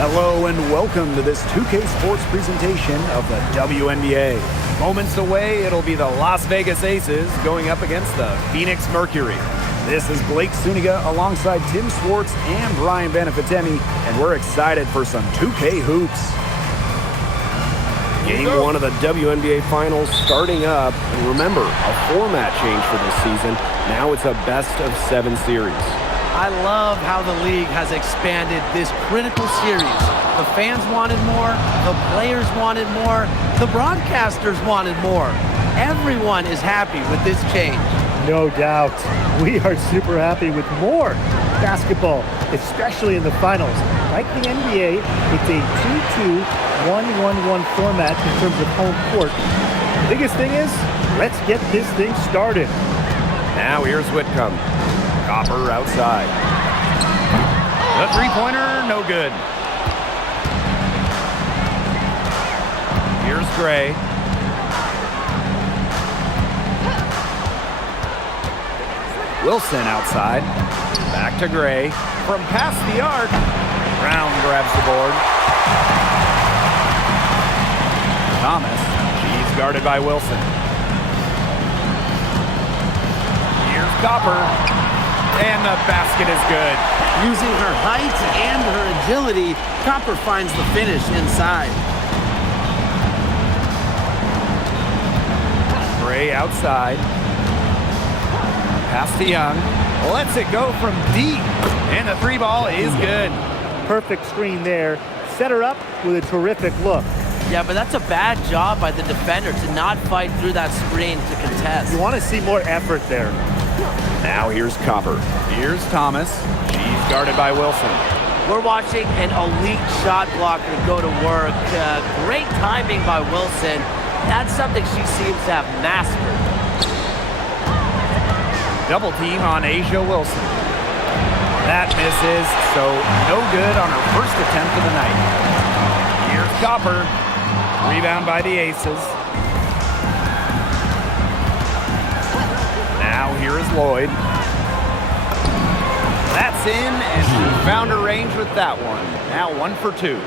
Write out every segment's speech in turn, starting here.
Hello and welcome to this 2K Sports presentation of the WNBA. Moments away, it'll be the Las Vegas Aces going up against the Phoenix Mercury. This is Blake Suniga alongside Tim Swartz and Brian Benefitemi, and we're excited for some 2K hoops. Game one of the WNBA Finals starting up. And remember, a format change for this season. Now it's a best-of-7 series. I love how the league has expanded this critical series. The fans wanted more, the players wanted more, the broadcasters wanted more. Everyone is happy with this change. No doubt. We are super happy with more basketball, especially in the finals. Like the NBA, it's a 2-2, 1-1-1 format in terms of home court. The biggest thing is, let's get this thing started. Now here's Whitcomb. Copper outside. The three-pointer, no good. Here's Gray. Wilson outside. Back to Gray. From past the arc, Brown grabs the board. Thomas. She's guarded by Wilson. Here's Copper. And the basket is good. Using her height and her agility, Copper finds the finish inside. Gray outside. Pass to Young. Lets it go from deep. And the three ball is good. Perfect screen there. Set her up with a terrific look. Yeah, but that's a bad job by the defender to not fight through that screen to contest. You want to see more effort there. Now here's Copper. Here's Thomas. She's guarded by Wilson. We're watching an elite shot blocker go to work. Great timing by Wilson. That's something she seems to have mastered. Double team on Asia Wilson. That misses, so no good on her first attempt of the night. Here's Copper. Rebound by the Aces. Now here is Lloyd. That's in, and she found her range with that one. Now 1 for 2.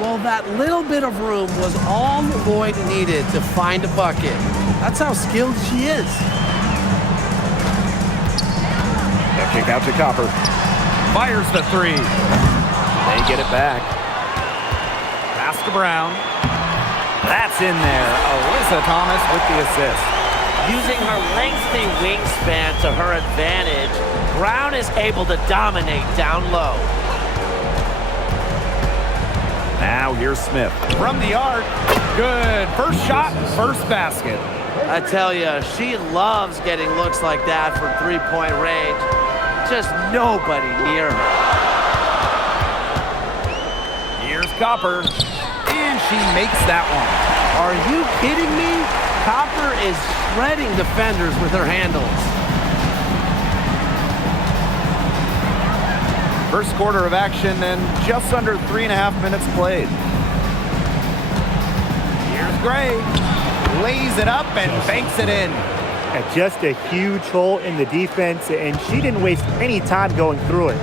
Well, that little bit of room was all Lloyd needed to find a bucket. That's how skilled she is. The kick out to Copper. Fires the three. They get it back. Pass to Brown. That's in there. Alyssa Thomas with the assist. Using her lengthy wingspan to her advantage, Brown is able to dominate down low. Now here's Smith. From the arc. Good. First shot, first basket. I tell you, she loves getting looks like that from three-point range. Just nobody near her. Here's Copper. And she makes that one. Are you kidding me? Copper is shredding defenders with her handles. First quarter of action and just under 3.5 minutes played. Here's Gray. Lays it up and banks it in. And just a huge hole in the defense, and she didn't waste any time going through it.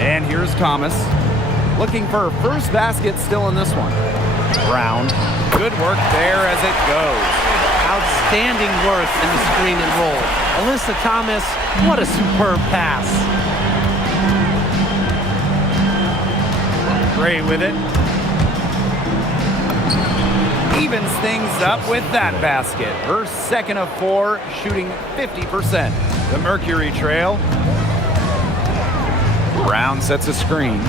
And here's Thomas. Looking for her first basket still in this one. Brown. Good work there as it goes. Outstanding work in the screen and roll. Alyssa Thomas, what a superb pass. Gray with it. Evens things up with that basket. Her second of 4, shooting 50%. The Mercury trail. Brown sets a screen.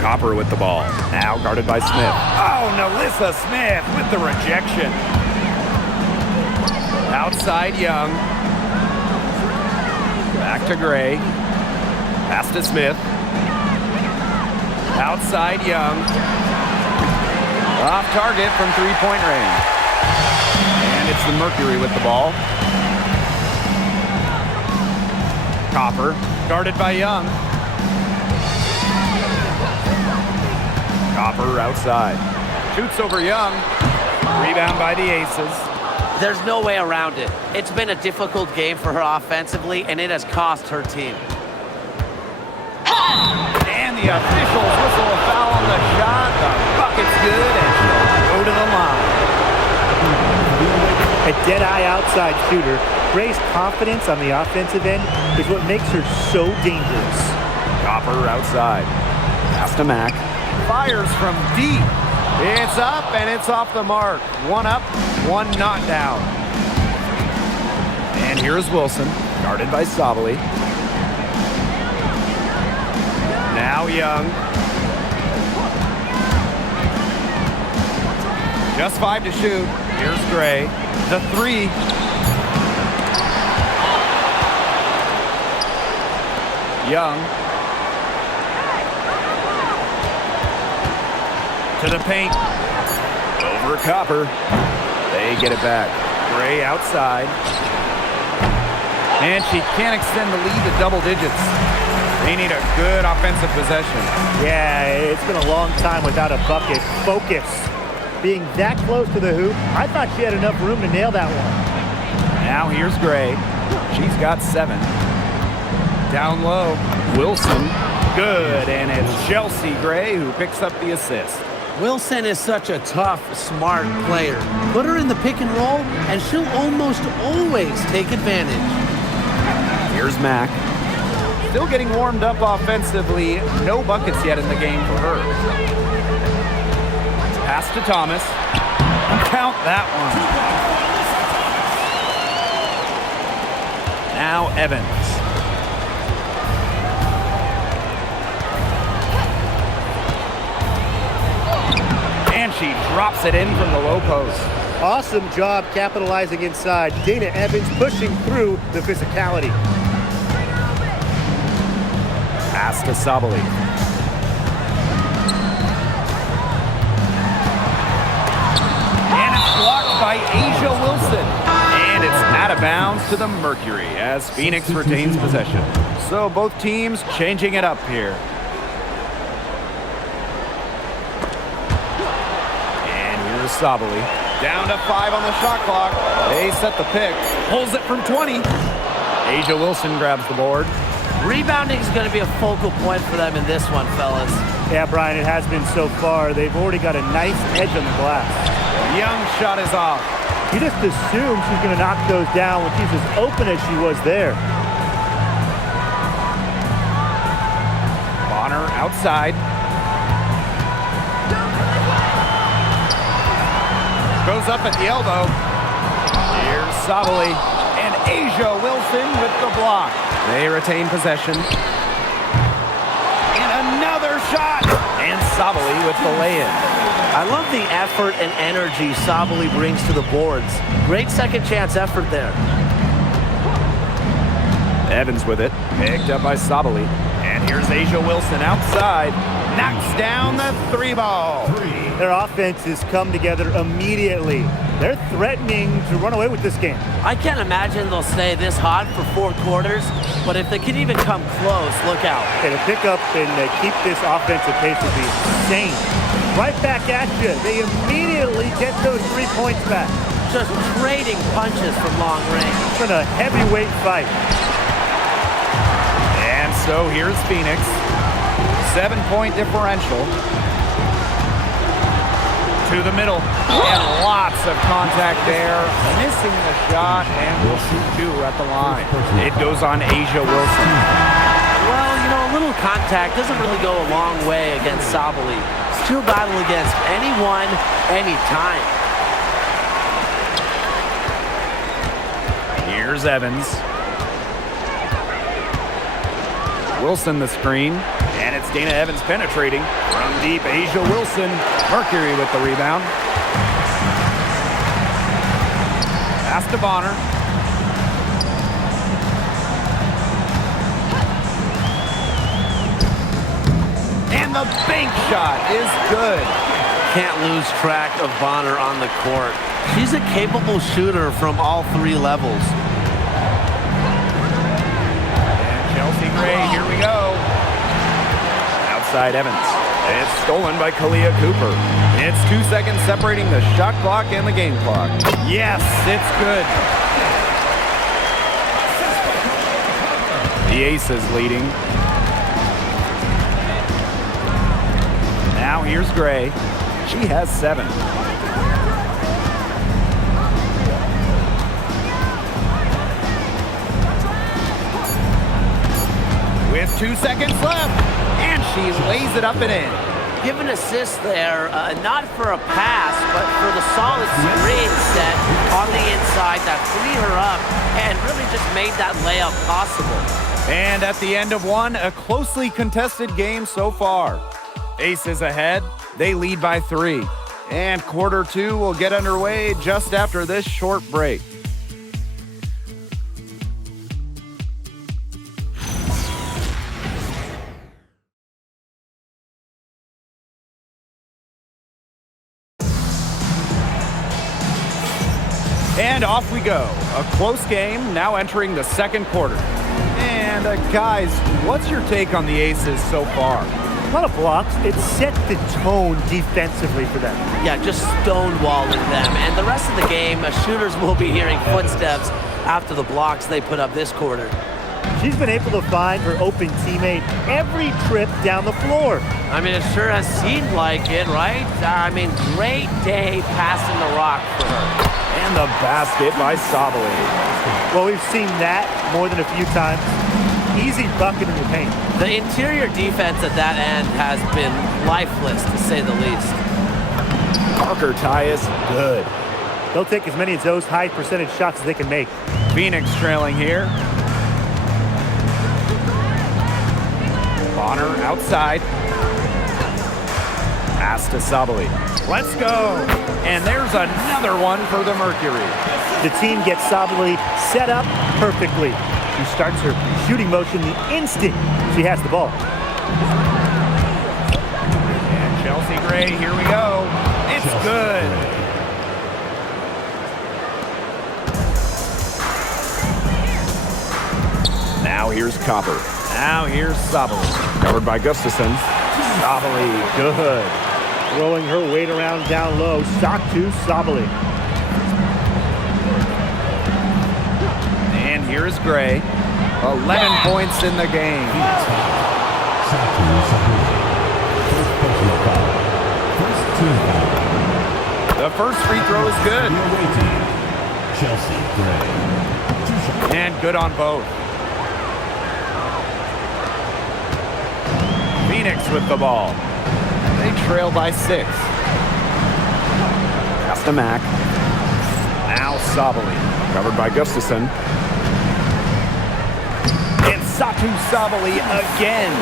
Copper with the ball. Now guarded by Smith. Oh, Alyssa Smith with the rejection. Outside Young. Back to Gray. Pass to Smith. Outside Young. Off target from three-point range. And it's the Mercury with the ball. Copper, guarded by Young. Copper outside. Shoots over Young. Rebound by the Aces. There's no way around it. It's been a difficult game for her offensively, and it has cost her team. And the officials whistle a foul on the shot. The bucket's good, and she'll go to the line. A dead-eye outside shooter. Gray's confidence on the offensive end is what makes her so dangerous. Copper outside. Pass to Mack. Fires from deep. It's up, and it's off the mark. One up, one not down. And here's Wilson, guarded by Sabali. Now Young. Just 5 to shoot. Here's Gray. The 3. Young. To the paint. Over Copper. They get it back. Gray outside. And she can't extend the lead to double digits. They need a good offensive possession. Yeah, it's been a long time without a bucket. Focus. Being that close to the hoop, I thought she had enough room to nail that one. Now here's Gray. She's got 7. Down low. Wilson. Good. And it's Chelsea Gray who picks up the assist. Wilson is such a tough, smart player. Put her in the pick and roll, and she'll almost always take advantage. Here's Mack. Still getting warmed up offensively. No buckets yet in the game for her. Pass to Thomas. Count that one. Now Evans. And she drops it in from the low post. Awesome job capitalizing inside. Dana Evans pushing through the physicality. Pass to Sabali. And it's blocked by Asia Wilson. And it's out of bounds to the Mercury as Phoenix retains possession. So both teams changing it up here. And here's Sabali. Down to 5 on the shot clock. They set the pick. Pulls it from 20. Asia Wilson grabs the board. Rebounding is going to be a focal point for them in this one, fellas. Yeah, Brian, it has been so far. They've already got a nice edge on the glass. Young shot is off. You just assume she's going to knock those down when she's as open as she was there. Bonner outside. Goes up at the elbow. Here's Sabali. And Asia Wilson with the block. They retain possession. And another shot. And Sabali with the lay-in. I love the effort and energy Sabali brings to the boards. Great second chance effort there. Evans with it. Picked up by Sabali. And here's Asia Wilson outside. Knocks down the 3 ball. Their offense has come together immediately. They're threatening to run away with this game. I can't imagine they'll stay this hot for 4 quarters, but if they can even come close, look out. Okay, to pick up and keep this offensive pace would be insane. Right back at you. They immediately get those 3 points back. Just trading punches from long range. It's been a heavyweight fight. And so here's Phoenix. 7-point differential. To the middle. And lots of contact there. Missing the shot, and will shoot 2 at the line. It goes on Asia Wilson. Well, you know, a little contact doesn't really go a long way against Sabali. She'll battle against anyone, anytime. Here's Evans. Wilson the screen. And it's Dana Evans penetrating. From deep, Asia Wilson. Mercury with the rebound. Pass to Bonner. And the bank shot is good. Can't lose track of Bonner on the court. She's a capable shooter from all 3 levels. And Chelsea Gray, here we go. Outside Evans. It's stolen by Kalia Cooper. It's 2 seconds separating the shot clock and the game clock. Yes, it's good. The Aces leading. Now here's Gray. She has 7. With 2 seconds left, and she lays it up and in. Give an assist there, not for a pass, but for the solid screen set on the inside that freed her up and really just made that layup possible. And at the end of one, a closely contested game so far. Aces ahead, they lead by 3. And quarter 2 will get underway just after this short break. And off we go. A close game now entering the second quarter. And guys, what's your take on the Aces so far? A lot of blocks. It set the tone defensively for them. Yeah, just stonewalling them. And the rest of the game, shooters will be hearing footsteps after the blocks they put up this quarter. She's been able to find her open teammate every trip down the floor. I mean, it sure has seemed like it, right? I mean, great day passing the rock for her. And the basket by Sabali. Well, we've seen that more than a few times. Easy bucket in the paint. The interior defense at that end has been lifeless, to say the least. Parker Tyus, good. They'll take as many of those high percentage shots as they can make. Phoenix trailing here. Bonner outside. Pass to Sabali. Let's go. And there's another one for the Mercury. The team gets Sabali set up perfectly. She starts her shooting motion the instant she has the ball. And Chelsea Gray, here we go. It's good. Now here's Copper. Now here's Sabali. Covered by Gustafson. Sabali, good. Throwing her weight around down low. Sock to Sabali. And here's Gray. 11 points in the game. The first free throw is good. Chelsea Gray. And good on both. Phoenix with the ball. They trail by 6. Pass to Mack. Now Sabali. Covered by Gustafson. And Satu Sabali again.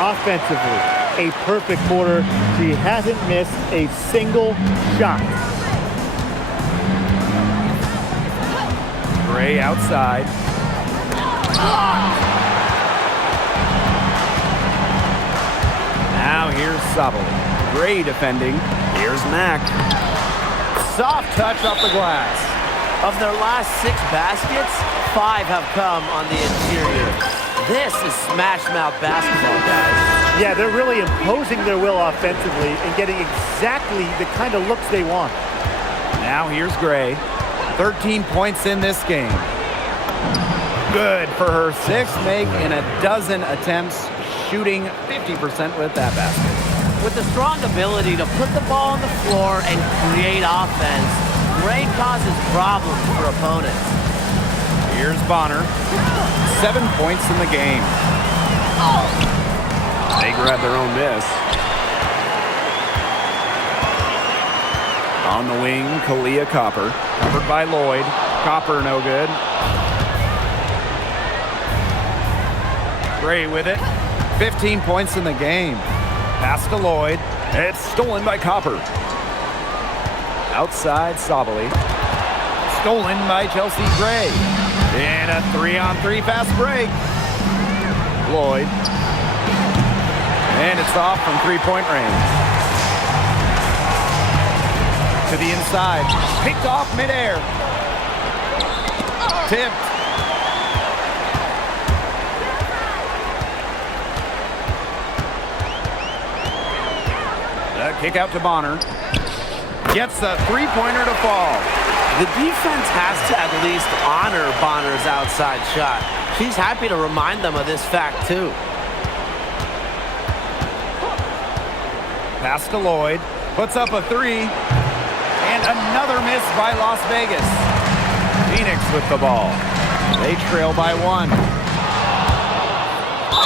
Offensively, a perfect quarter. She hasn't missed a single shot. Gray outside. Now here's Sabali. Gray defending. Here's Mack. Soft touch off the glass. Of their last 6 baskets, 5 have come on the interior. This is smash mouth basketball, guys. Yeah, they're really imposing their will offensively and getting exactly the kind of looks they want. Now here's Gray. 13 points in this game. Good for her 6th make in a dozen attempts, shooting 50% with that basket. With the strong ability to put the ball on the floor and create offense, Gray causes problems for opponents. Here's Bonner. 7 points in the game. They grab their own miss. On the wing, Kalia Copper. Covered by Lloyd. Copper no good. Gray with it. 15 points in the game. Pass to Lloyd. It's stolen by Copper. Outside Sabali. Stolen by Chelsea Gray. And a 3-on-3 fast break. Lloyd. And it's off from 3-point range. To the inside. Picked off midair. Tipped. The kick out to Bonner. Gets the 3-pointer to fall. The defense has to at least honor Bonner's outside shot. She's happy to remind them of this fact, too. Pass to Lloyd. Puts up a three. And another miss by Las Vegas. Phoenix with the ball. They trail by 1.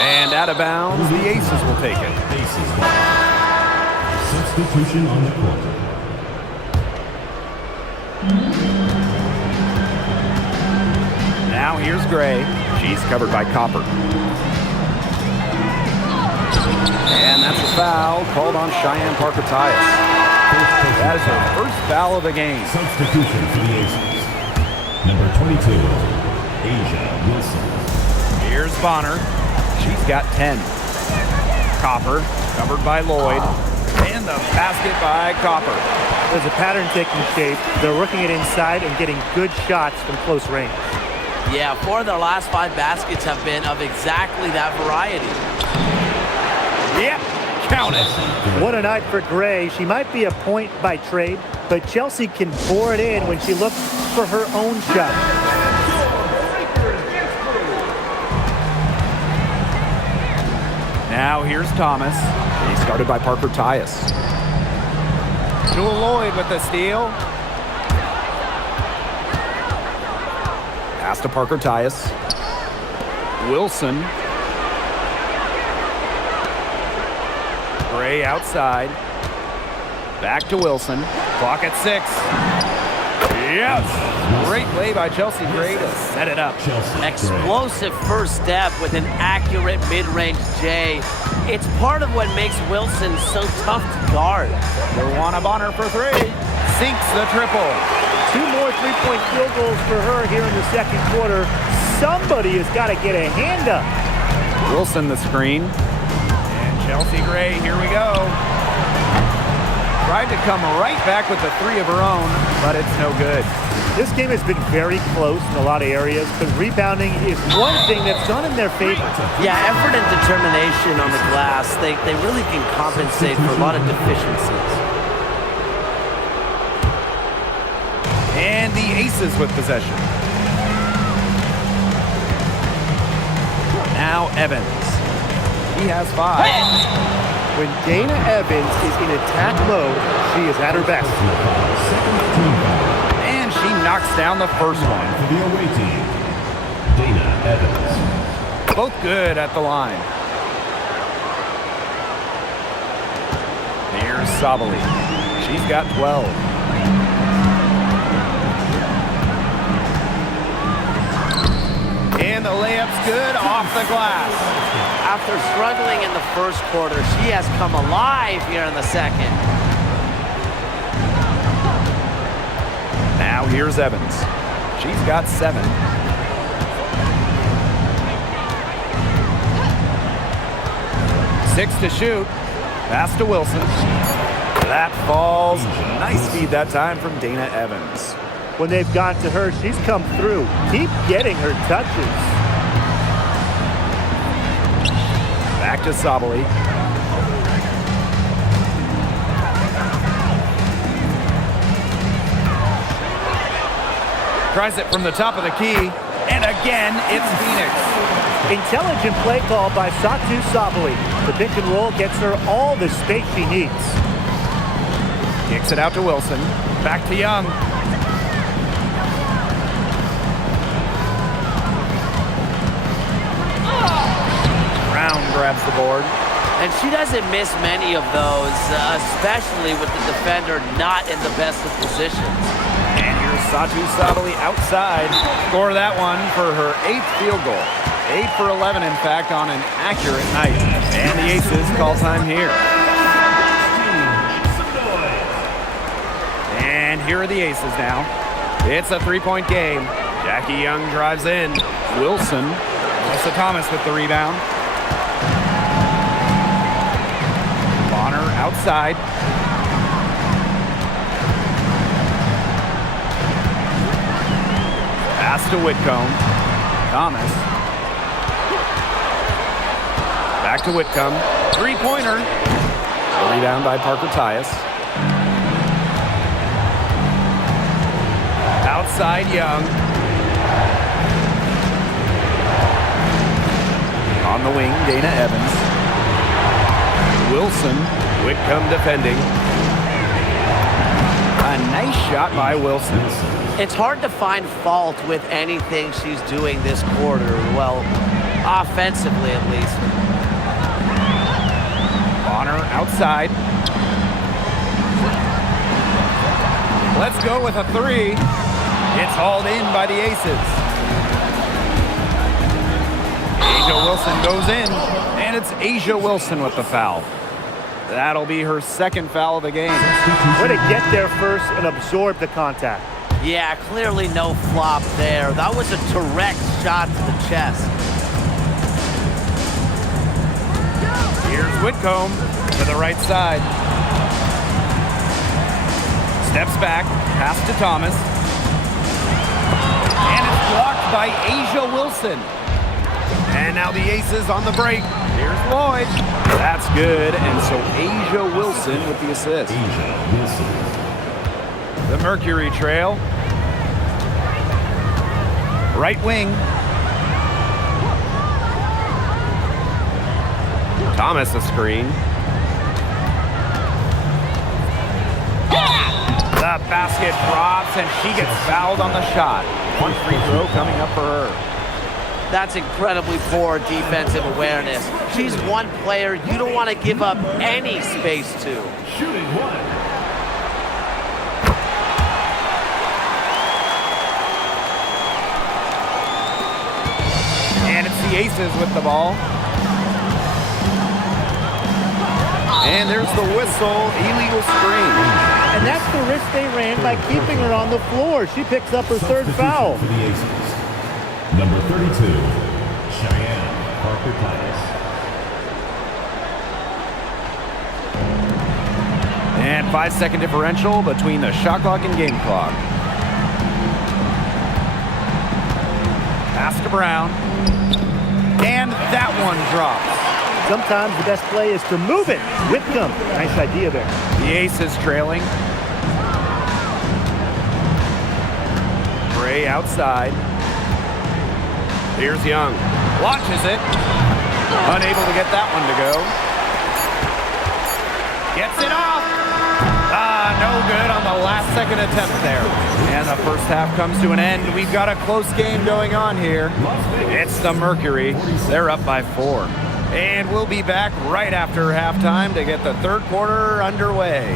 And out of bounds, the Aces will take it. Aces. Substitution on the court. Now here's Gray. She's covered by Copper. And that's a foul called on Cheyenne Parker-Tyus. That is her first foul of the game. Substitution for the Aces. Number 22, Asia Wilson. Here's Bonner. She's got 10. Copper covered by Lloyd. And the basket by Copper. There's a pattern taking shape. They're working it inside and getting good shots from close range. Yeah, 4 of their last 5 baskets have been of exactly that variety. Yep, count it. What a night for Gray. She might be a point by trade, but Chelsea can pour it in when she looks for her own shot. Now here's Thomas. He's guarded by Parker-Tyus. Jewel Lloyd with the steal. Pass to Parker-Tyus. Wilson. Gray outside. Back to Wilson. Clock at 6. Yes! Great play by Chelsea Gray to set it up. Explosive first step with an accurate mid-range J. It's part of what makes Wilson so tough to guard. Luana Bonner for 3. Sinks the triple. 2 more three-point field goals for her here in the second quarter. Somebody has got to get a hand up. Wilson the screen. And Chelsea Gray, here we go. Tried to come right back with the 3 of her own, but it's no good. This game has been very close in a lot of areas, but rebounding is one thing that's gone in their favor. Yeah, effort and determination on the glass, they really can compensate for a lot of deficiencies. And the Aces with possession. Now Evans. He has 5. When Dana Evans is in attack mode, she is at her best. And she knocks down the first one. For the away team, Dana Evans. Both good at the line. Here's Sabali. She's got 12. And the layup's good off the glass. After struggling in the first quarter, she has come alive here in the second. Now here's Evans. She's got 7. Six to shoot. Pass to Wilson. That falls. Nice feed that time from Dana Evans. When they've got to her, she's come through. Keep getting her touches. Back to Sabali. Tries it from the top of the key. And again, it's Phoenix. Intelligent play call by Satu Sabali. The pick and roll gets her all the space she needs. Kicks it out to Wilson. Back to Young. Brown grabs the board. And she doesn't miss many of those, especially with the defender not in the best of positions. And here's Satu Sabali outside. Score that one for her 8th field goal. 8 for 11, in fact, on an accurate night. And the Aces call time here. And here are the Aces now. It's a 3-point game. Jackie Young drives in. Wilson. Melissa Thomas with the rebound. Bonner outside. Pass to Whitcomb. Thomas. Back to Whitcomb. 3-pointer. The rebound by Parker-Tyus. Outside Young. On the wing, Dana Evans. Wilson Whitcomb defending. A nice shot by Wilson. It's hard to find fault with anything she's doing this quarter. Well, offensively at least. Bonner outside. Let's go with a three. It's hauled in by the Aces. Asia Wilson goes in, and it's Asia Wilson with the foul. That'll be her second foul of the game. Way to get there first and absorb the contact. Yeah, clearly no flop there. That was a direct shot to the chest. Here's Whitcomb to the right side. Steps back, pass to Thomas. And it's blocked by Asia Wilson. And now the Aces on the break. Here's Lloyd. That's good. And so Asia Wilson with the assist. Asia Wilson. The Mercury trail. Right wing. Thomas a screen. The basket drops and she gets fouled on the shot. One free throw coming up for her. That's incredibly poor defensive awareness. She's one player you don't want to give up any space to. Shooting one. And it's the Aces with the ball. And there's the whistle, illegal screen. And that's the risk they ran by keeping her on the floor. She picks up her third foul. For the Aces. Number 32, Cheyenne Parker Titus. And 5-second differential between the shot clock and game clock. Pass to Brown. And that one drops. Sometimes the best play is to move it. Whitcomb, nice idea there. The Aces trailing. Gray outside. Here's Young. Launches it. Unable to get that one to go. Gets it off. No good on the last second attempt there. And the first half comes to an end. We've got a close game going on here. It's the Mercury. They're up by 4. And we'll be back right after halftime to get the third quarter underway.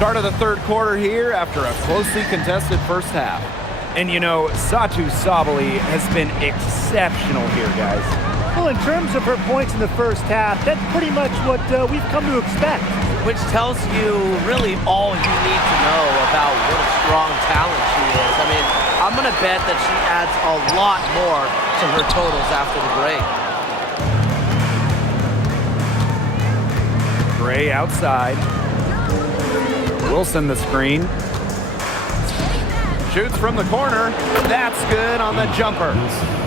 Start of the third quarter here after a closely contested first half. And you know, Satu Sabali has been exceptional here, guys. Well, in terms of her points in the first half, that's pretty much what we've come to expect. Which tells you really all you need to know about what a strong talent she is. I mean, I'm going to bet that she adds a lot more to her totals after the break. Gray outside. Wilson the screen. Shoots from the corner. That's good on the jumper.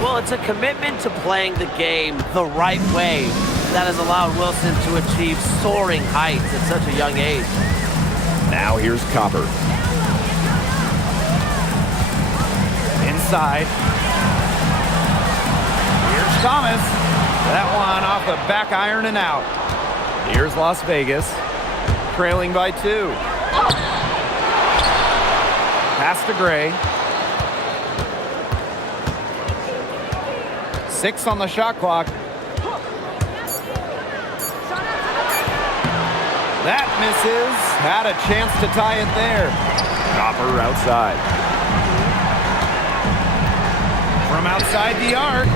Well, it's a commitment to playing the game the right way that has allowed Wilson to achieve soaring heights at such a young age. Now here's Copper. Inside. Here's Thomas. That one off the back iron and out. Here's Las Vegas. Trailing by 2. Pass to Gray. 6 on the shot clock. That misses. Had a chance to tie it there. Copper outside. From outside the arc.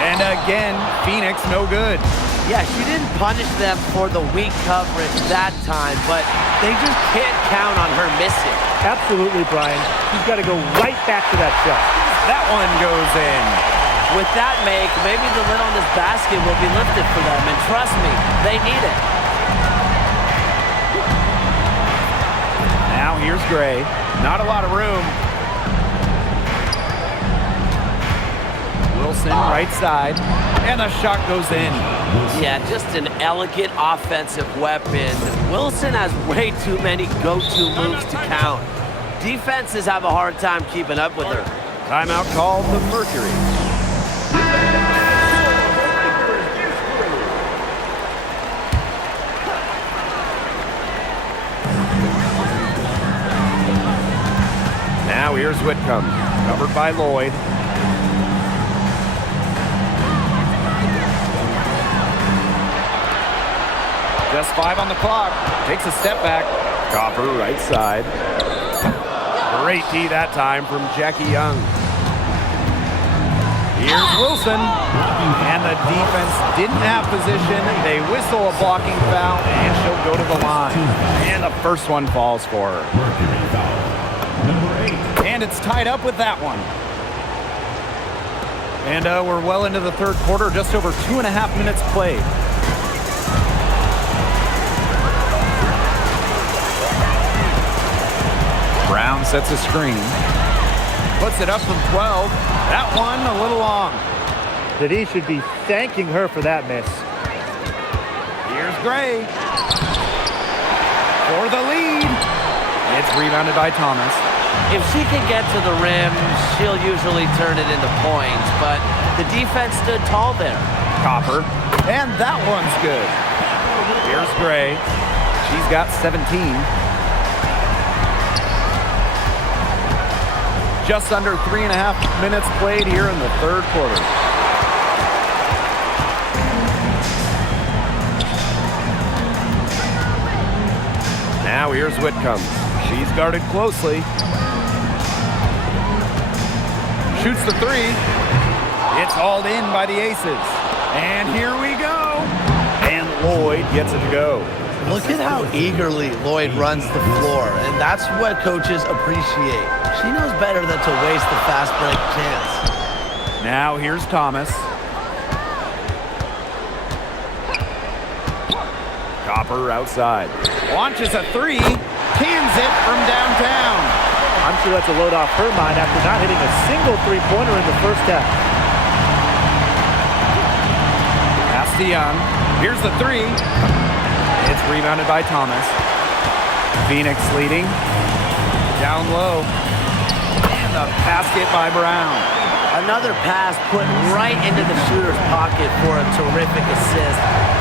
And again, Phoenix no good. Yeah, she didn't punish them for the weak coverage that time, but they just can't count on her missing. Absolutely, Brian. She's got to go right back to that shot. That one goes in. With that make, maybe the lid on this basket will be lifted for them, and trust me, they need it. Now here's Gray. Not a lot of room. Wilson, right side, and the shot goes in. Yeah, just an elegant offensive weapon. Wilson has way too many go-to moves to count. Defenses have a hard time keeping up with her. Timeout called the Mercury. Now here's Whitcomb, covered by Lloyd. Just 5 on the clock. Takes a step back. Copper, right side. Great D that time from Jackie Young. Here's Wilson. And the defense didn't have position. They whistle a blocking foul, and she'll go to the line. And the first one falls for her. Mercury foul. Number 8. And it's tied up with that one. And we're well into the third quarter, just over 2.5 minutes played. Brown sets a screen. Puts it up from 12. That one a little long. That should be thanking her for that miss. Here's Gray. For the lead. It's rebounded by Thomas. If she can get to the rim, she'll usually turn it into points, but the defense stood tall there. Copper. And that one's good. Here's Gray. She's got 17. Just under 3.5 minutes played here in the third quarter. Now here's Whitcomb. She's guarded closely. Shoots the 3. It's hauled in by the Aces. And here we go. And Lloyd gets it to go. Look at how eagerly Lloyd runs the floor, and that's what coaches appreciate. She knows better than to waste the fast break chance. Now here's Thomas. Copper outside. Launches a 3. Cans it from downtown. I'm sure that's a load off her mind after not hitting a single three-pointer in the first half. Pass to Young. Here's the 3. It's rebounded by Thomas. Phoenix leading. Down low. And the basket by Brown. Another pass put right into the shooter's pocket for a terrific assist.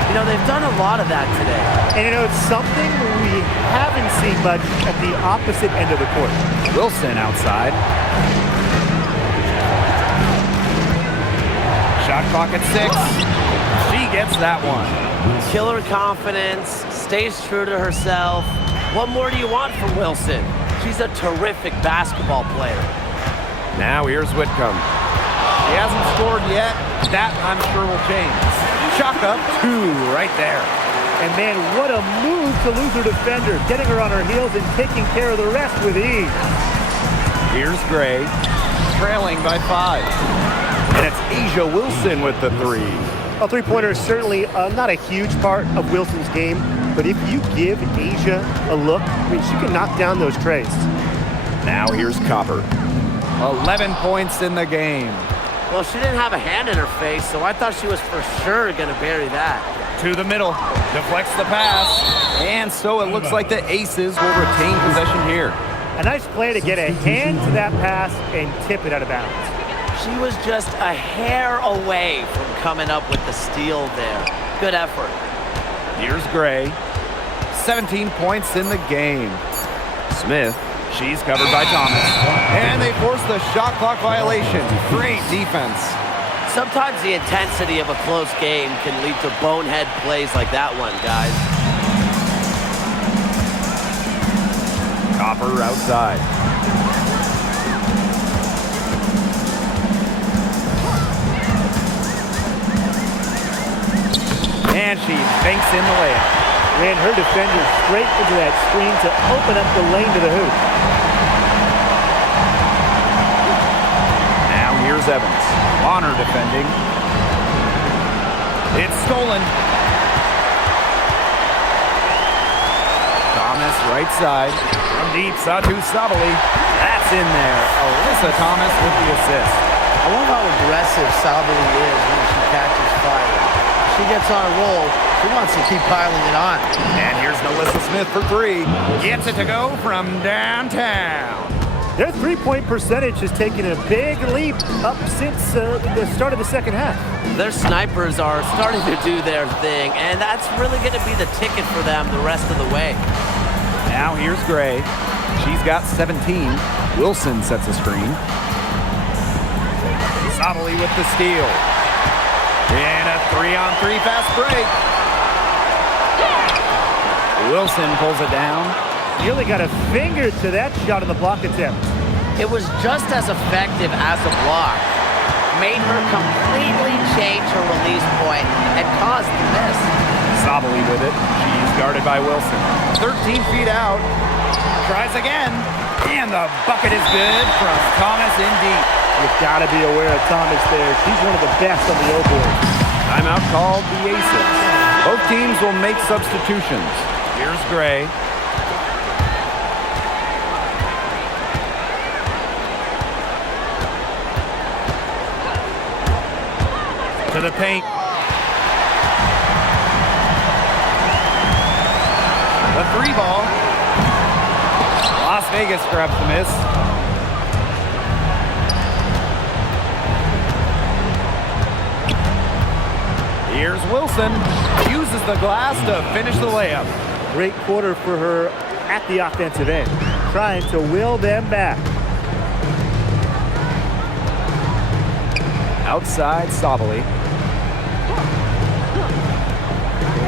You know, they've done a lot of that today. And you know, it's something we haven't seen much at the opposite end of the court. Wilson outside. Shot clock at 6. She gets that one. Killer confidence, stays true to herself. What more do you want from Wilson? She's a terrific basketball player. Now here's Whitcomb. She hasn't scored yet. That, I'm sure, will change. Chalk up 2 right there. And man, what a move to lose her defender, getting her on her heels and taking care of the rest with ease. Here's Gray, trailing by 5. And it's Asia Wilson with the 3. A three-pointer is certainly not a huge part of Wilson's game, but if you give Asia a look, I mean, she can knock down those trays. Now here's Copper. 11 points in the game. Well, she didn't have a hand in her face, so I thought she was for sure going to bury that. To the middle, deflects the pass, and so it looks like the Aces will retain possession here. A nice play to get a hand to that pass and tip it out of bounds. She was just a hair away from coming up with the steal there. Good effort. Here's Gray. 17 points in the game. Smith, she's covered by Thomas. And they force the shot clock violation. Great defense. Sometimes the intensity of a close game can lead to bonehead plays like that one, guys. Copper outside. And she banks in the layup. Ran her defender straight into that screen to open up the lane to the hoop. Now here's Evans. On her defending. It's stolen. Thomas right side. From deep, Satu Sabali. That's in there. Alyssa Thomas with the assist. I love how aggressive Sabali is when she catches fire. She gets on a roll. She wants to keep piling it on. And here's Melissa Smith for three. Gets it to go from downtown. Their three-point percentage has taken a big leap up since the start of the second half. Their snipers are starting to do their thing, and that's really going to be the ticket for them the rest of the way. Now here's Gray. She's got 17. Wilson sets a screen. Sabali with the steal. And a 3-on-3 fast break. Wilson pulls it down. Nearly got a finger to that shot on the block attempt. It was just as effective as a block. Made her completely change her release point and caused the miss. Sabali with it. She's guarded by Wilson. 13 feet out. Tries again. And the bucket is good from Thomas in deep. You've got to be aware of Thomas there. She's one of the best on the O-board. Timeout called the Aces. Both teams will make substitutions. Here's Gray. To the paint. The three ball. Las Vegas grabs the miss. Here's Wilson. Uses the glass to finish the layup. Great quarter for her at the offensive end, trying to will them back. Outside Sabali.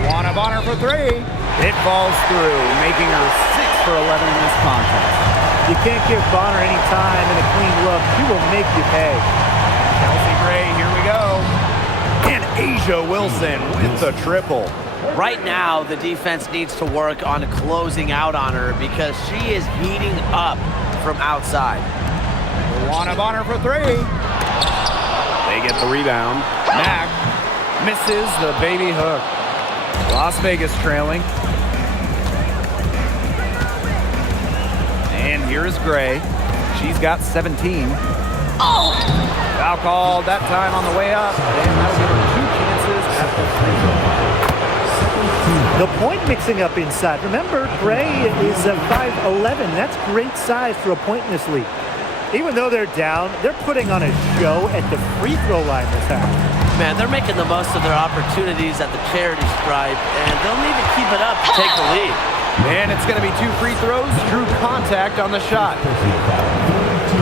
Luana Bonner for three. It falls through, making her 6 for 11 in this contest. You can't give Bonner any time in a clean look. She will make you pay. Chelsea Gray, here we go. And Asia Wilson with the triple. Right now, the defense needs to work on closing out on her because she is heating up from outside. Luana Bonner for three. They get the rebound. Mack misses the baby hook. Las Vegas trailing. And here's Gray. She's got 17. Oh! Foul called that time on the way up. And that'll give her 2 chances at the free throw. The point mixing up inside. Remember, Gray is a 5'11". That's great size for a point in this league. Even though they're down, they're putting on a show at the free throw line this half. Man, they're making the most of their opportunities at the charity stripe, and they'll need to keep it up to take the lead. And it's going to be 2 free throws. Drew contact on the shot.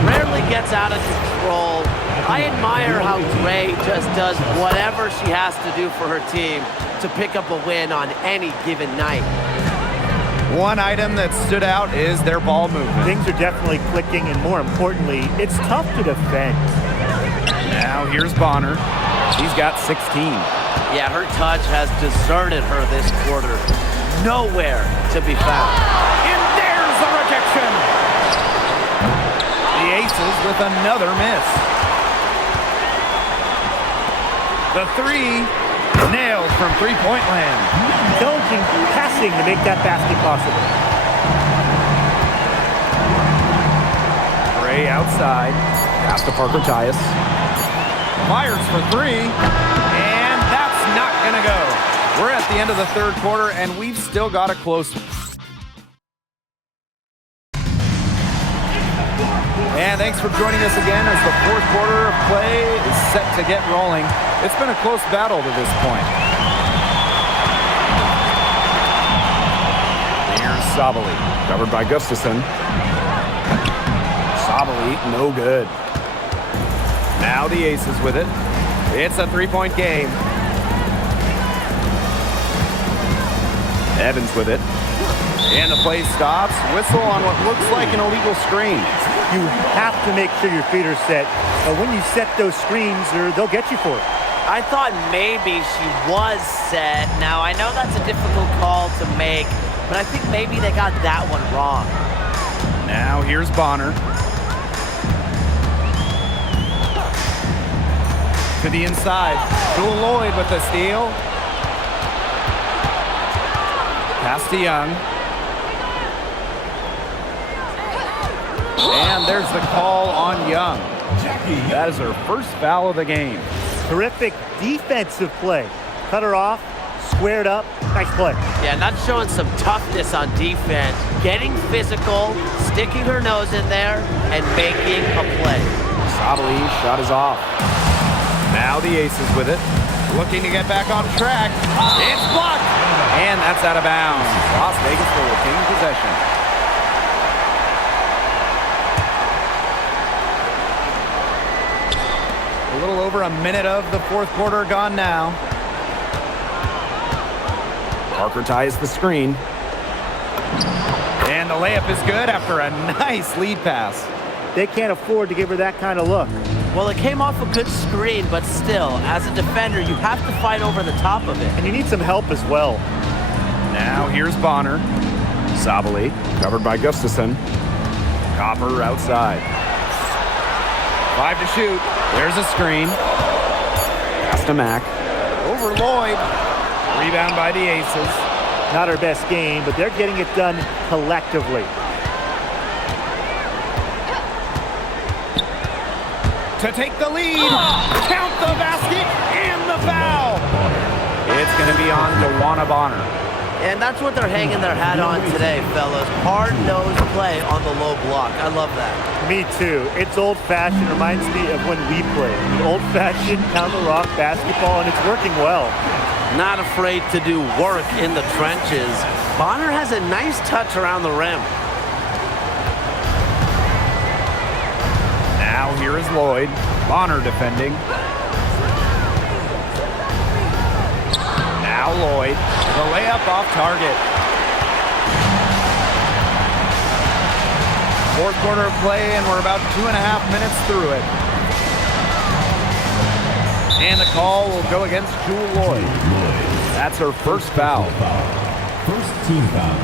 Rarely gets out of control. I admire how Gray just does whatever she has to do for her team to pick up a win on any given night. One item that stood out is their ball movement. Things are definitely clicking, and more importantly, it's tough to defend. Now here's Bonner. She's got 16. Yeah, her touch has deserted her this quarter. Nowhere to be found. And there's the rejection. The Aces with another miss. The three nailed from three-point land. Intelligent passing to make that basket possible. Gray outside. Pass to Parker Tyus. Fires for three. And that's not going to go. We're at the end of the third quarter, and we've still got a close one. And thanks for joining us again as the fourth quarter of play is set to get rolling. It's been a close battle to this point. Here's Sabali, covered by Gustafson. Sabali, no good. Now the Aces with it. It's a three-point game. Evans with it. And the play stops. Whistle on what looks like an illegal screen. You have to make sure your feet are set. When you set those screens, they'll get you for it. I thought maybe she was set. Now, I know that's a difficult call to make, but I think maybe they got that one wrong. Now here's Bonner. To the inside. Jewel Lloyd with the steal. Pass to Young. And there's the call on Young. Jackie Young. That is her first foul of the game. Terrific defensive play. Cut her off, squared up. Nice play. Yeah, not showing some toughness on defense. Getting physical, sticking her nose in there, and making a play. Sabali's shot is off. Now the Aces with it. Looking to get back on track. It's blocked. And that's out of bounds. Las Vegas will retain possession. A little over a minute of the fourth quarter gone now. Parker ties the screen. And the layup is good after a nice lead pass. They can't afford to give her that kind of look. Well, it came off a good screen, but still, as a defender, you have to fight over the top of it. And you need some help as well. Now here's Bonner. Sabali, covered by Gustafson. Copper outside. 5 to shoot. There's a screen. Pass to Mack. Over Lloyd. Rebound by the Aces. Not her best game, but they're getting it done collectively. To take the lead. Count the basket and the foul. It's going to be on DeWanna Bonner. And that's what they're hanging their hat on today, fellas. Hard-nosed play on the low block. I love that. Me too. It's old-fashioned. Reminds me of when we played. Old-fashioned counter-rock basketball, and it's working well. Not afraid to do work in the trenches. Bonner has a nice touch around the rim. Now here is Lloyd. Bonner defending. Now Lloyd. The layup off target. Fourth quarter of play, and we're about 2.5 minutes through it. And the call will go against Jewel Lloyd. That's her first foul. First team foul.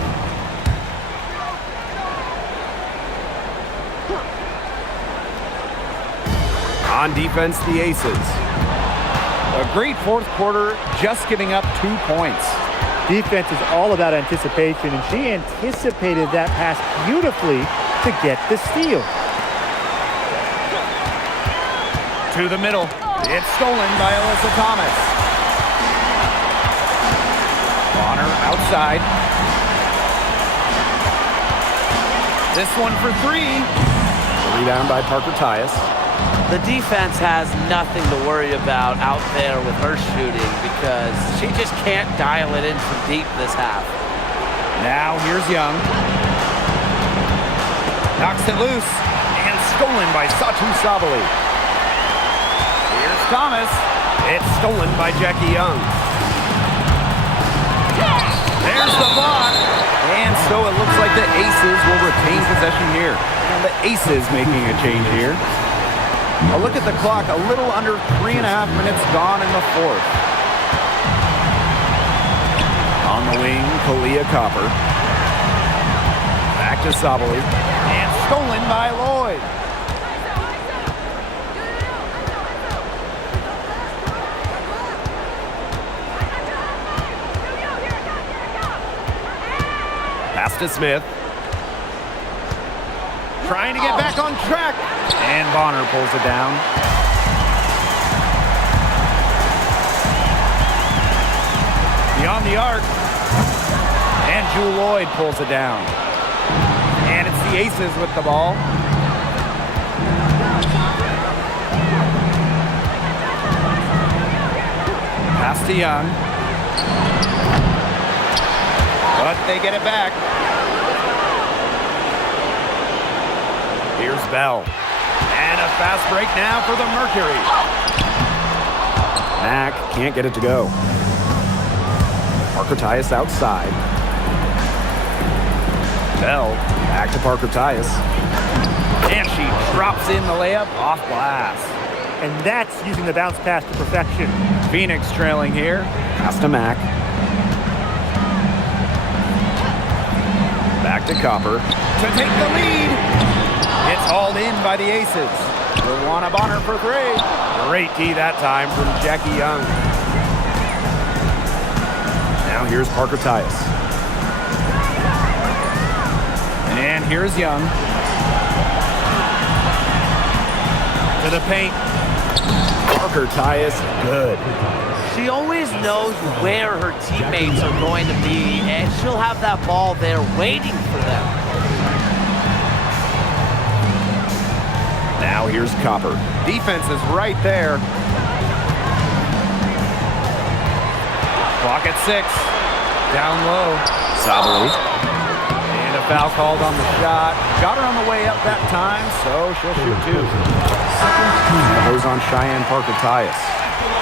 On defense, the Aces. A great fourth quarter, just giving up 2 points. Defense is all about anticipation, and she anticipated that pass beautifully to get the steal. To the middle. It's stolen by Alyssa Thomas. Bonner outside. This one for 3. The rebound by Parker Tyus. The defense has nothing to worry about out there with her shooting because she just can't dial it in from deep this half. Now here's Young. Knocks it loose and stolen by Satu Sabali. Here's Thomas. It's stolen by Jackie Young. There's the block. And so it looks like the Aces will retain possession here. And the Aces making a change here. A look at the clock, a little under 3.5 minutes gone in the fourth. On the wing, Kalia Copper. Back to Sabali. And stolen by Lloyd. Pass to Smith. Trying to get back on track. And Bonner pulls it down. Beyond the arc. And Jewel Lloyd pulls it down. And it's the Aces with the ball. Pass to Young. But they get it back. Here's Bell. And a fast break now for the Mercury. Mack can't get it to go. Parker Tyus outside. Bell back to Parker Tyus. And she drops in the layup off glass. And that's using the bounce pass to perfection. Phoenix trailing here. Pass to Mack. Back to Copper. To take the lead. It's hauled in by the Aces. DeWanna Bonner for 3. Great D that time from Jackie Young. Now here's Parker Tyus. And here's Young. To To the paint. Parker Tyus, good. She always knows where her teammates are going to be, and she'll have that ball there waiting for them. Now here's Copper. Defense is right there. Clock at 6. Down low. Sabali. And a foul called on the shot. Got her on the way up that time, so she'll shoot 2. Goes on Cheyenne Parker Tyus.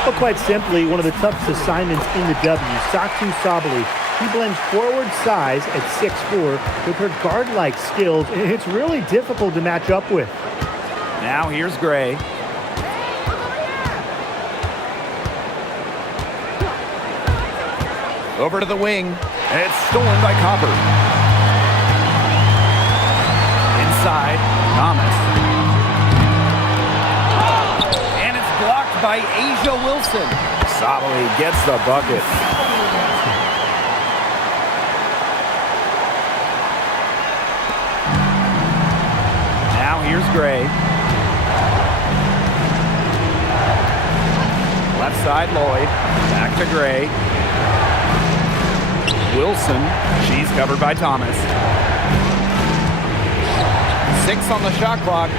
Well, quite simply, one of the toughest assignments in the W. Satu Sabali. He blends forward size at 6'4" with her guard-like skills. It's really difficult to match up with. Now here's Gray. Over to the wing. And it's stolen by Copper. Inside, Thomas. And it's blocked by Asia Wilson. Sabali gets the bucket. Now here's Gray. Left side, Lloyd. Back to Gray. Wilson. She's covered by Thomas. 6 on the shot clock.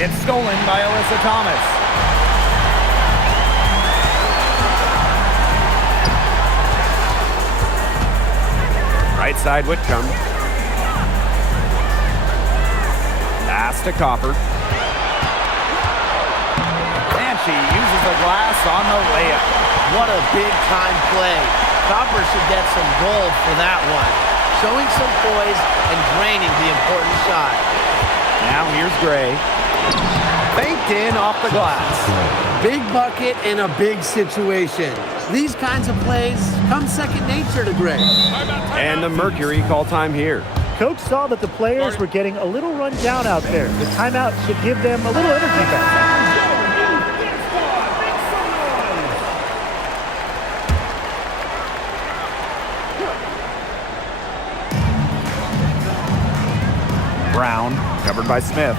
It's stolen by Alyssa Thomas. Right side, Whitcomb. Pass to Copper. And she uses the glass on the layup. What a big-time play. Copper should get some gold for that one. Showing some poise and draining the important shot. Now here's Gray. Banked in off the glass. Big bucket in a big situation. These kinds of plays come second nature to Gray. And the Mercury call time here. Coach saw that the players were getting a little run down out there. The timeout should give them a little energy back. Brown, covered by Smith.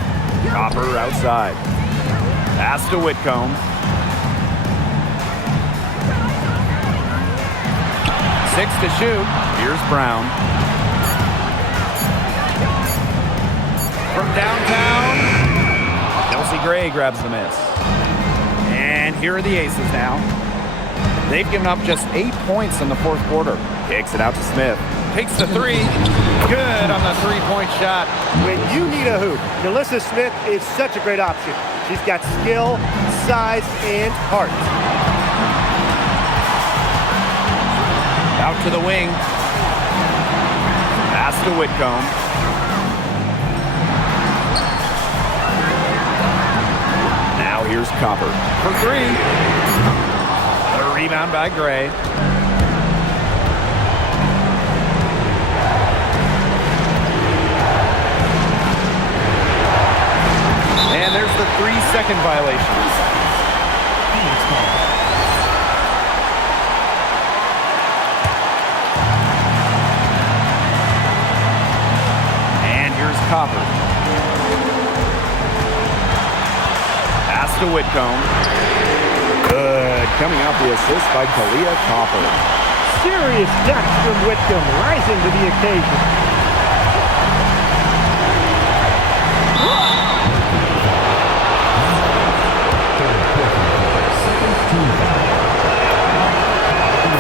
Copper outside. Pass to Whitcomb. 6 to shoot. Here's Brown. From downtown, Kelsey Gray grabs the miss. And here are the Aces now. They've given up just 8 points in the fourth quarter. Kicks it out to Smith. Takes the 3. Good on the 3-point shot. When you need a hoop, Alyssa Smith is such a great option. She's got skill, size, and heart. Out to the wing. Pass to Whitcomb. Now here's Copper. For 3. A rebound by Gray. And there's the 3-second violation. And here's Copper. Pass to Whitcomb. Good. Coming out the assist by Kalia Copper. Serious depth from Whitcomb, rising to the occasion.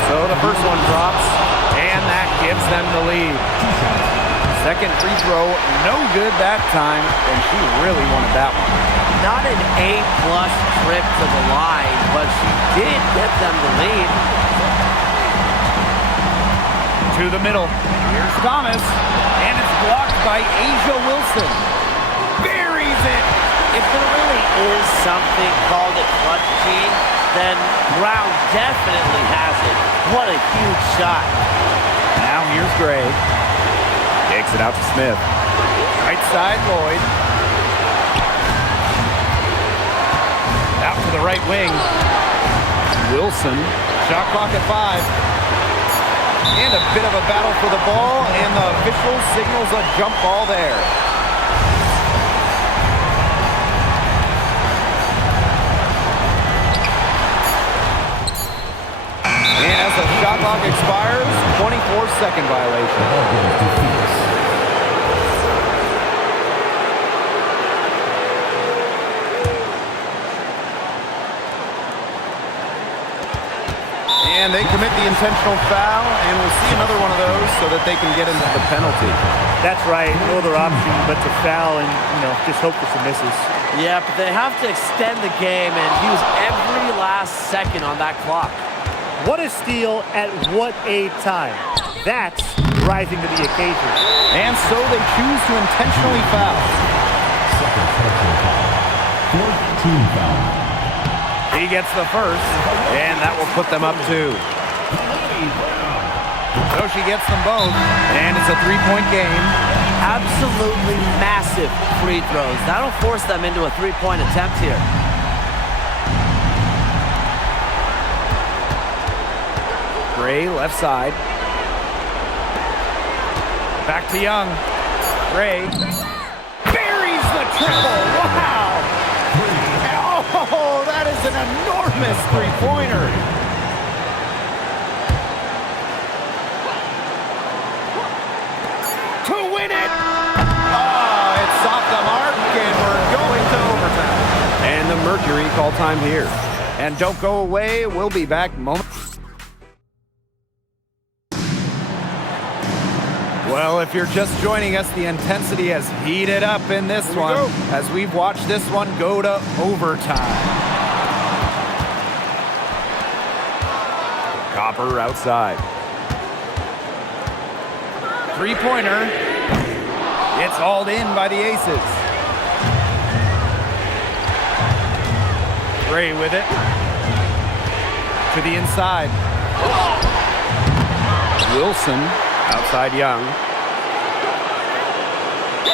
So the first one drops, and that gives them the lead. Second free throw, no good that time, and she really wanted that one. Not an A-plus trip to the line, but she did get them the lead. To the middle. Here's Thomas, and it's blocked by Asia Wilson. Buries it. If there really is something called a clutch gene, then Brown definitely has it. What a huge shot. Now here's Gray. Takes it out to Smith. Right side, Lloyd. Out to the right wing. Wilson. Shot clock at 5. And a bit of a battle for the ball, and the official signals a jump ball there. as the shot clock expires, 24-second violation. Ball goes to Phoenix. And they commit the intentional foul, and we'll see another one of those so that they can get into the penalty. That's right. No other option but to foul and, just hope for some misses. Yeah, but they have to extend the game and use every last second on that clock. What a steal at what a time. That's rising to the occasion. And so they choose to intentionally foul. Second personal foul. Fourth team foul. He gets the first, and that will put them up 2. So she gets them both, and it's a 3-point game. Absolutely massive free throws. That'll force them into a 3-point attempt here. Gray, left side. Back to Young. Gray buries the triple. Wow! Oh, that is an enormous three-pointer. To win it! Oh, it's off the mark, and we're going to overtime. And the Mercury call time here. And don't go away. We'll be back momentarily. Well, if you're just joining us, the intensity has heated up in this one as we've watched this one go to overtime. Copper outside. Three-pointer. It's hauled in by the Aces. Gray with it. To the inside. Wilson outside Young.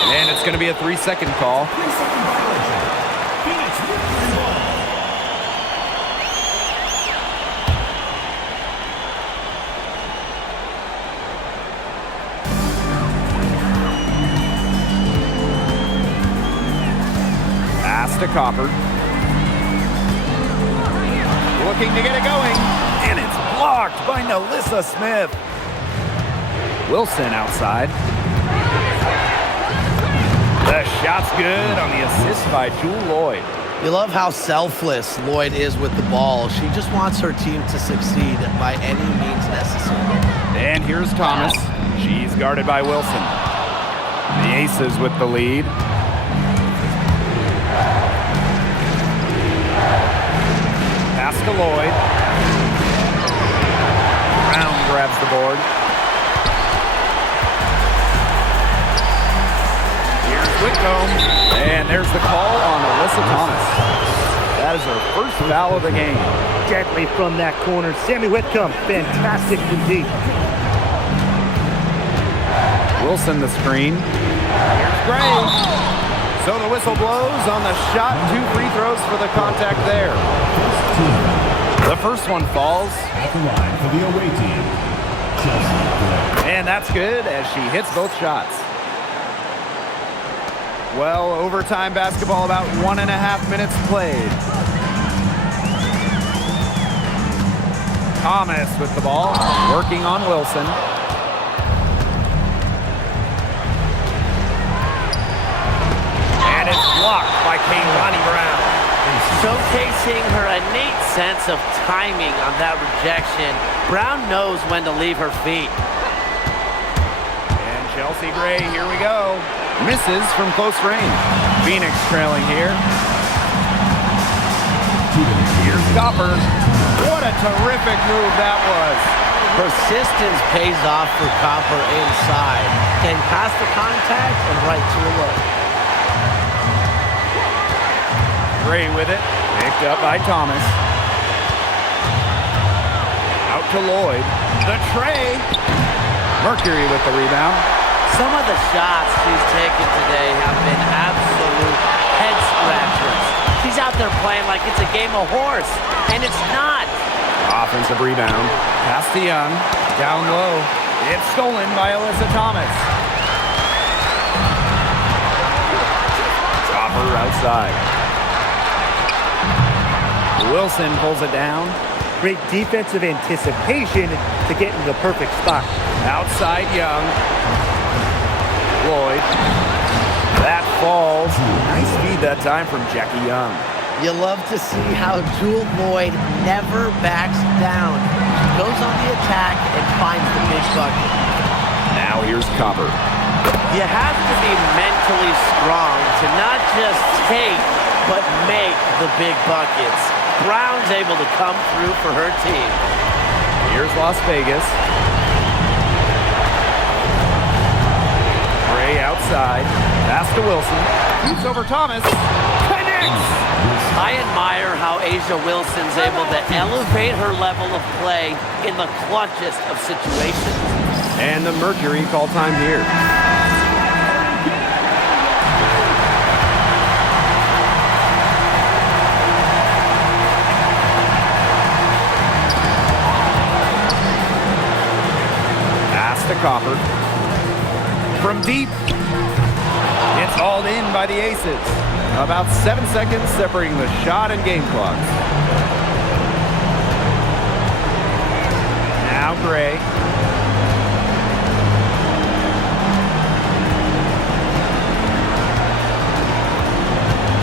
And it's going to be a 3-second call. 3-second violation. Phoenix Mercury ball. Pass to Copper. Looking to get it going. And it's blocked by Nelissa Smith. Wilson outside. The shot's good on the assist by Jewel Lloyd. You love how selfless Lloyd is with the ball. She just wants her team to succeed by any means necessary. And here's Thomas. She's guarded by Wilson. The Aces with the lead. Pass to Lloyd. Brown grabs the board. Whitcomb, and there's the call on Alyssa Thomas. That is her first foul of the game. Deadly from that corner. Sammy Whitcomb, fantastic from deep. Wilson the screen. Here's Gray. So the whistle blows on the shot. 2 free throws for the contact there. The first one falls. At the line for the away team, Chelsea Gray. And that's good as she hits both shots. Well, overtime basketball, about 1.5 minutes played. Thomas with the ball, working on Wilson. And it's blocked by Kaylani Brown. Showcasing her innate sense of timing on that rejection. Brown knows when to leave her feet. And Chelsea Gray, here we go. Misses from close range. Phoenix trailing here. Here's Copper. What a terrific move that was. Persistence pays off for Copper inside. Getting past the contact and right to a look. Gray with it. Picked up by Thomas. Out to Lloyd. The tray. Mercury with the rebound. Some of the shots she's taken today have been absolute head scratchers. She's out there playing like it's a game of horse, and it's not. Offensive rebound. Pass to Young. Down low. It's stolen by Alyssa Thomas. Copper outside. Wilson pulls it down. Great defensive anticipation to get in the perfect spot. Outside Young. Lloyd. That falls. Nice feed that time from Jackie Young. You love to see how Jewel Lloyd never backs down. She goes on the attack and finds the big bucket. Now here's Copper. You have to be mentally strong to not just take, but make the big buckets. Brown's able to come through for her team. Here's Las Vegas. Gray outside. Pass to Wilson. Shoots over Thomas. Connects! I admire how A'ja Wilson's able to elevate her level of play in the clutchest of situations. And the Mercury call time here. Pass to Copper. From deep. It's hauled in by the Aces. About 7 seconds separating the shot and game clocks. Now Gray.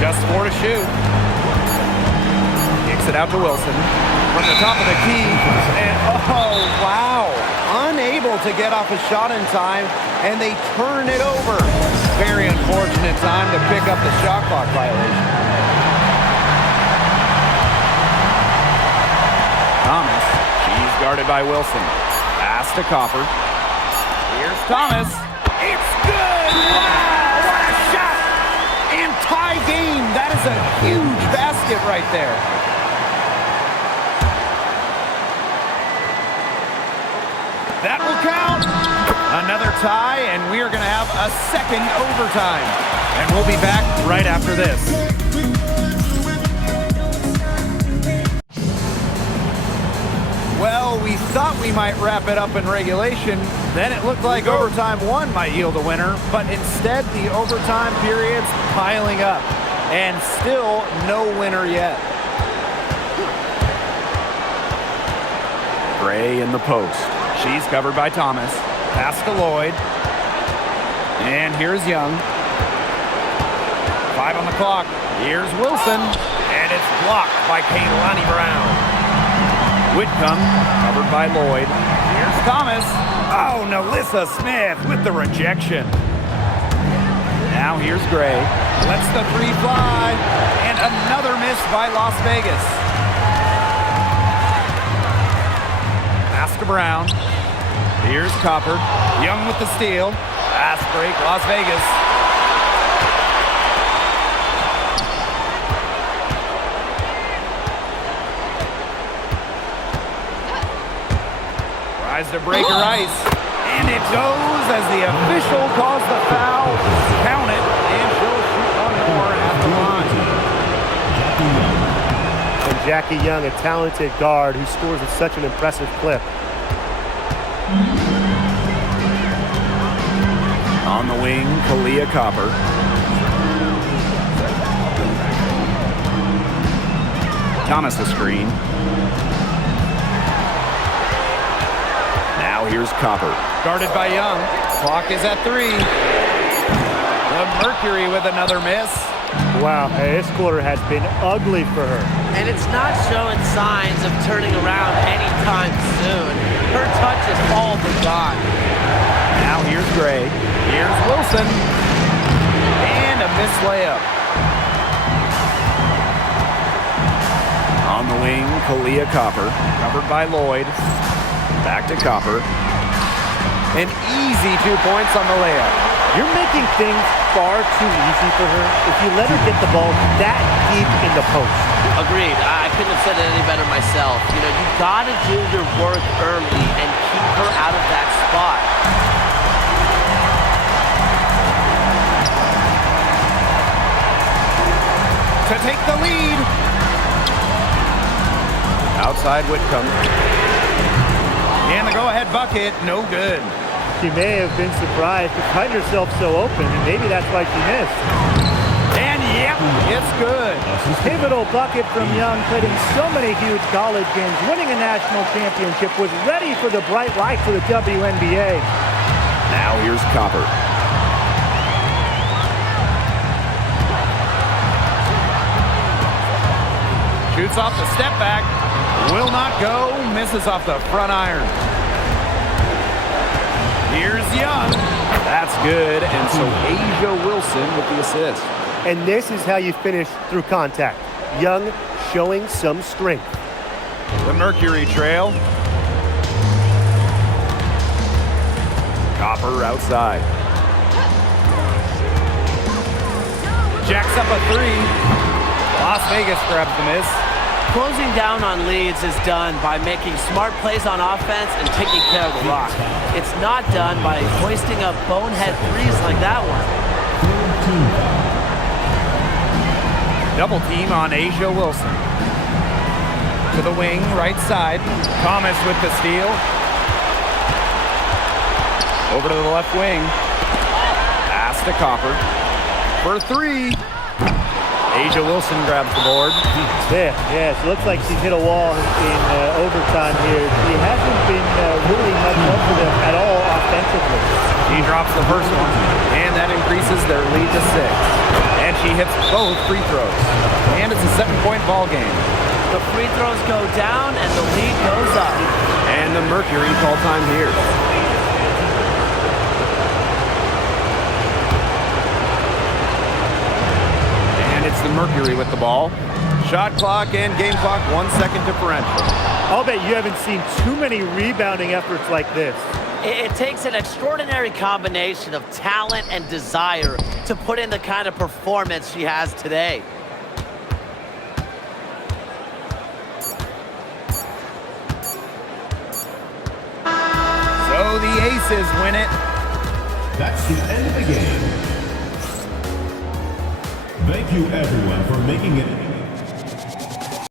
Just 4 to shoot. Kicks it out to Wilson. From the top of the key. And oh, wow. Unable to get off a shot in time, and they turn it over. Very unfortunate time to pick up the shot clock violation. Thomas. She's guarded by Wilson. Pass to Copper. Here's Thomas. It's good! Wow, what a shot! And tie game. That is a huge basket right there. That will count. Another tie, and we are going to have a second overtime. And we'll be back right after this. Well, we thought we might wrap it up in regulation. Then it looked like overtime 1 might yield a winner, but instead the overtime period's piling up. And still no winner yet. Gray in the post. She's covered by Thomas. Pass to Lloyd. And here's Young. 5 on the clock. Here's Wilson. And it's blocked by Kaylani Brown. Whitcomb, covered by Lloyd. Here's Thomas. Oh, Nalissa Smith with the rejection. Now here's Gray. Lets the 3 fly. And another miss by Las Vegas. Pass to Brown. Here's Copper. Young with the steal. Fast break, Las Vegas. Tries to break her ice. And it goes as the official calls the foul. Count it. And she'll shoot one more at the line. And Jackie Young, a talented guard who scores at such an impressive clip. On the wing, Kalia Copper. Thomas a screen. Now here's Copper. Guarded by Young. Clock is at 3. The Mercury with another miss. Wow, this quarter has been ugly for her. And it's not showing signs of turning around anytime soon. Her touch is all but gone. Now here's Gray. Here's Wilson. And a missed layup. On the wing, Kalia Copper. Covered by Lloyd. Back to Copper. An easy 2 points on the layup. You're making things far too easy for her if you let her get the ball that deep in the post. Agreed. I couldn't have said it any better myself. You know, you got to do your work early and keep her out of that spot. To take the lead. Outside Whitcomb. And the go-ahead bucket, no good. She may have been surprised to find herself so open, and maybe that's why she missed. And yep, It's good. Pivotal bucket from Young, played in so many huge college games, winning a national championship, was ready for the bright lights of the WNBA. Now here's Copper. Shoots off the step back. Will not go. Misses off the front iron. Here's Young. That's good. And so Asia Wilson with the assist. And this is how you finish through contact. Young showing some strength. The Mercury trail. Copper outside. Jacks up a three. Las Vegas grabs the miss. Closing down on leads is done by making smart plays on offense and taking care of the rock. It's not done by hoisting up bonehead threes like that one. Double team on Asia Wilson. To the wing, right side. Thomas with the steal. Over to the left wing. Pass to Copper. For three. Asia Wilson grabs the board. Yeah, so it looks like she's hit a wall in overtime here. She hasn't been really much up for them at all offensively. She drops the first one, and that increases their lead to 6. And she hits both free throws. And it's a 7-point ball game. The free throws go down and the lead goes up. And the Mercury call time here. It's the Mercury with the ball. Shot clock and game clock 1 second differential. I'll bet you haven't seen too many rebounding efforts like this. It takes an extraordinary combination of talent and desire to put in the kind of performance she has today. So the Aces win it. That's the end of the game. Thank you, everyone, for making it